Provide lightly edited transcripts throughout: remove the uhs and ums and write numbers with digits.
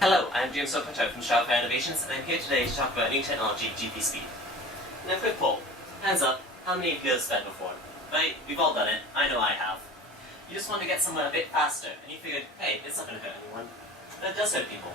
Hello, I'm James from Shadowfyre Innovations, and I'm here today to talk about a new technology, GP Speed. Now, quick poll. Hands up, how many of you have sped before? Right? We've all done it. I know I have. You just want to get somewhere a bit faster, and you figured, hey, it's not going to hurt anyone. But it does hurt people.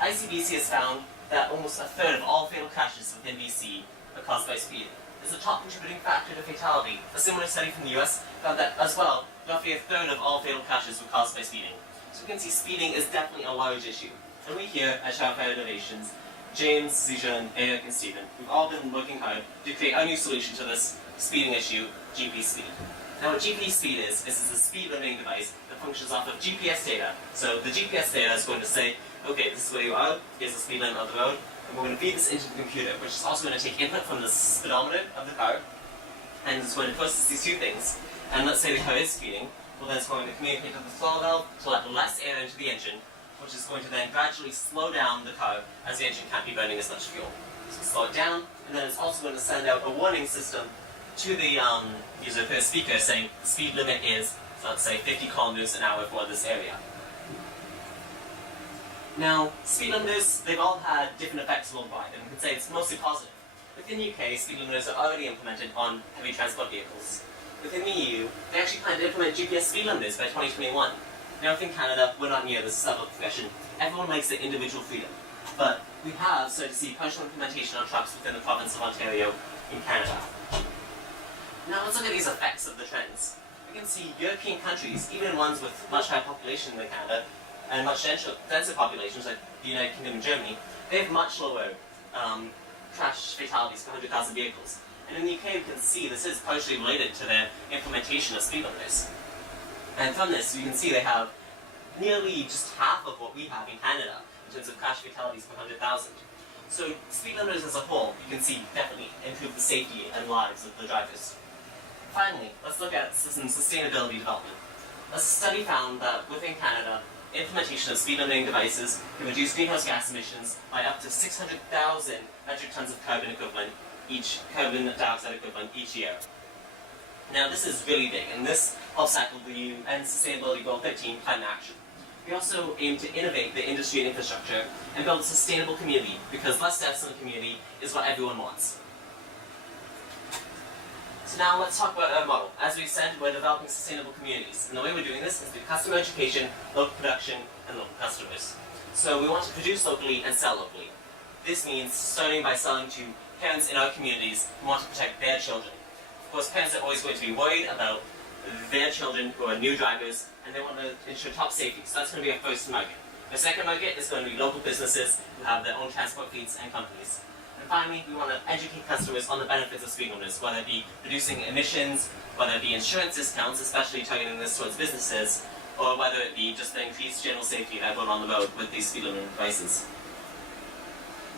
ICBC has found that almost a third of all fatal crashes within BC are caused by speeding. It's a top contributing factor to fatality. A similar study from the US found that, as well, roughly a third of all fatal crashes were caused by speeding. So we can see speeding is definitely a large issue. And we here at Shadowfyre Innovations, James, Zijan, Eric, and Stephen, we've all been working hard to create a new solution to this speeding issue, GP Speed. Now what GP Speed is a speed limiting device that functions off of GPS data. So the GPS data is going to say, okay, this is where you are, here's the speed limit of the road, and we're going to feed this into the computer, which is also going to take input from the speedometer of the car, and it's going to process these two things. And let's say the car is speeding, well then it's going to communicate with the throttle valve to let less air into the engine, which is going to then gradually slow down the car as the engine can't be burning as much fuel. So slow it down, and then it's also going to send out a warning system to the user per speaker saying the speed limit is, so let's say 50 kilometers an hour for this area. Now, speed limiters, they've all had different effects worldwide, and we can say it's mostly positive. Within the UK, speed limiters are already implemented on heavy transport vehicles. Within the EU, they actually plan to implement GPS speed limiters by 2021. Now within Canada, we're not near this level of progression. Everyone likes their individual freedom. But we have started to see partial implementation on trucks within the province of Ontario in Canada. Now let's look at these effects of the trends. We can see European countries, even ones with much higher population than Canada, and much denser populations like the United Kingdom and Germany, they have much lower crash fatalities per 100,000 vehicles. And in the UK, we can see this is partially related to their implementation of speed limiters. And from this, you can see they have nearly just half of what we have in Canada in terms of crash fatalities per 100,000. So speed limiters as a whole, you can see definitely improve the safety and lives of the drivers. Finally, let's look at some sustainability development. A study found that within Canada, implementation of speed limiting devices can reduce greenhouse gas emissions by up to 600,000 metric tons of carbon dioxide equivalent each year. Now this is really big, and this helps tackle the UN Sustainability Goal 13, climate action. We also aim to innovate the industry and infrastructure and build a sustainable community, because less deaths in the community is what everyone wants. So now let's talk about our model. As we said, we're developing sustainable communities, and the way we're doing this is through customer education, local production, and local customers. So we want to produce locally and sell locally. This means starting by selling to parents in our communities who want to protect their children. Of course, parents are always going to be worried about their children who are new drivers, and they want to ensure top safety, so that's going to be our first market. Our second market is going to be local businesses who have their own transport fleets and companies. And finally, we want to educate customers on the benefits of speed limiters, whether it be reducing emissions, whether it be insurance discounts, especially targeting this towards businesses, or whether it be just the increased general safety of everyone on the road with these speed limiting devices.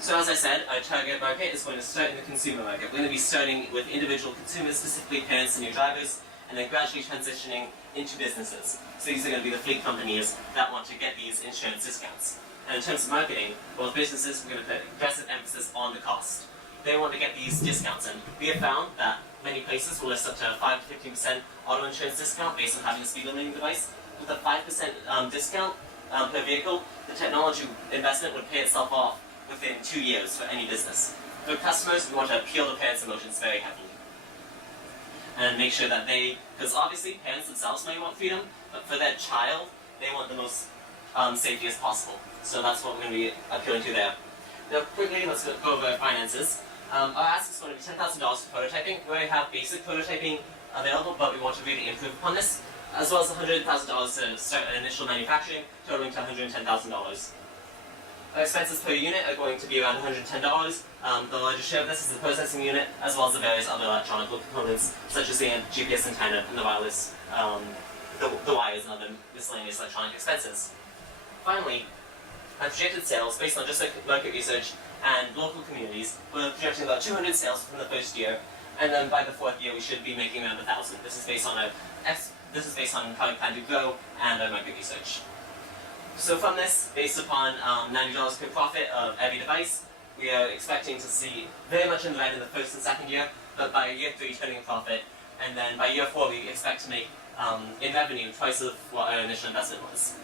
So as I said, our target market is going to start in the consumer market. We're going to be starting with individual consumers, specifically parents and new drivers, and then gradually transitioning into businesses. So these are going to be the fleet companies that want to get these insurance discounts. And in terms of marketing, both businesses, we're going to put aggressive emphasis on the cost. They want to get these discounts, and we have found that many places will list up to a 5 to 15% auto insurance discount based on having a speed limiting device. With a 5% discount per vehicle, the technology investment would pay itself off within 2 years for any business. For customers, we want to appeal to parents' emotions very heavily. And make sure that because obviously parents themselves may want freedom, but for their child, they want the most safety as possible. So that's what we're going to be appealing to there. Now quickly, let's go over our finances. Our ask is going to be $10,000 for prototyping. We already have basic prototyping available, but we want to really improve upon this, as well as $100,000 to start an initial manufacturing, totaling to $110,000. Our expenses per unit are going to be around $110. The largest share of this is the processing unit, as well as the various other electronic components, such as the GPS antenna and the wireless, the wires and other miscellaneous electronic expenses. Finally, our projected sales, based on just market research and local communities, we're projecting about 200 sales within the first year, and then by the fourth year we should be making around 1,000. This is based on how we plan to grow and our market research. So from this, based upon $90 per profit of every device, we are expecting to see very much in the red in the first and second year, but by year 3 turning a profit, and then by year 4 we expect to make in revenue twice of what our initial investment was.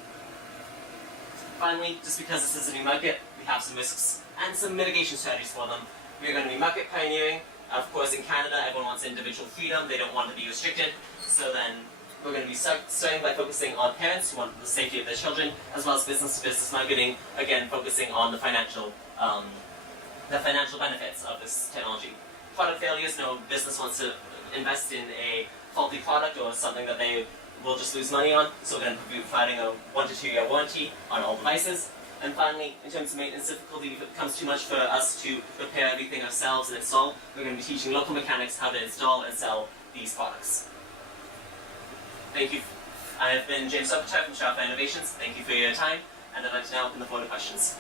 Finally, just because this is a new market, we have some risks and some mitigation strategies for them. We're going to be market pioneering. Of course, in Canada, everyone wants individual freedom. They don't want to be restricted. So then we're going to be starting by focusing on parents who want the safety of their children, as well as business-to-business marketing, again, focusing on the financial benefits of this technology. Product failures, no business wants to invest in a faulty product or something that they will just lose money on, so we're going to be providing a 1 to 2 year warranty on all devices. And finally, in terms of maintenance difficulty, if it becomes too much for us to repair everything ourselves and install, we're going to be teaching local mechanics how to install and sell these products. Thank you. I have been James Sokochai from Shadowfyre Innovations. Thank you for your time, and I'd like to now open the floor to questions.